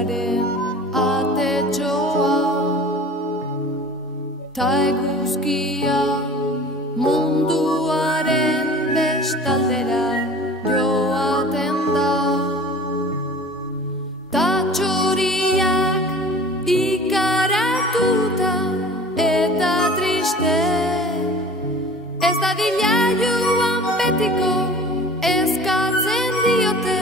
zeruaren atetxoa, ta eguzkia munduaren bestaldera joaten da. Ta txoriak ikaratuta eta triste, ez dadila joan betiko, eskatzen diote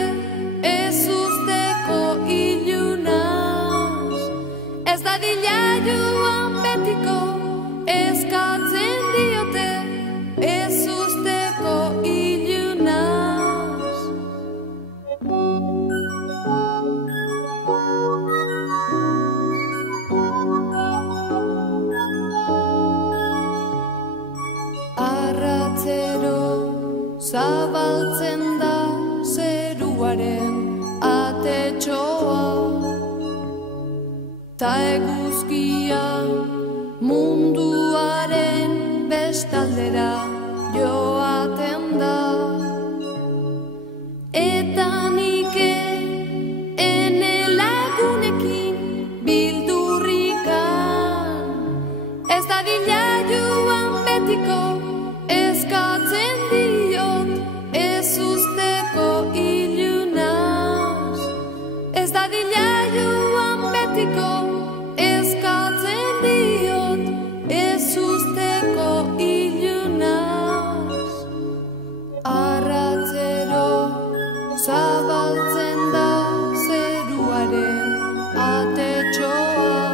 ez usteko ilunaz. Ez dadila joan betiko, eskatzen diote ez usteko ilunaz. Arratzero zabaltzen da zeruaren atetxoa, ta eguzkia munduaren bestaldera joaten da. Eta nike ene lagunekin bildurrikan, ez dadila joan betiko, eskatzen diot ez usteko ilunaz. Ez dadila joan betiko, eskatzen diot ez usteko ilunaz. Arratzero zabaltzen da zeruaren atetxoa,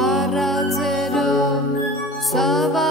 arratzero zabaltzen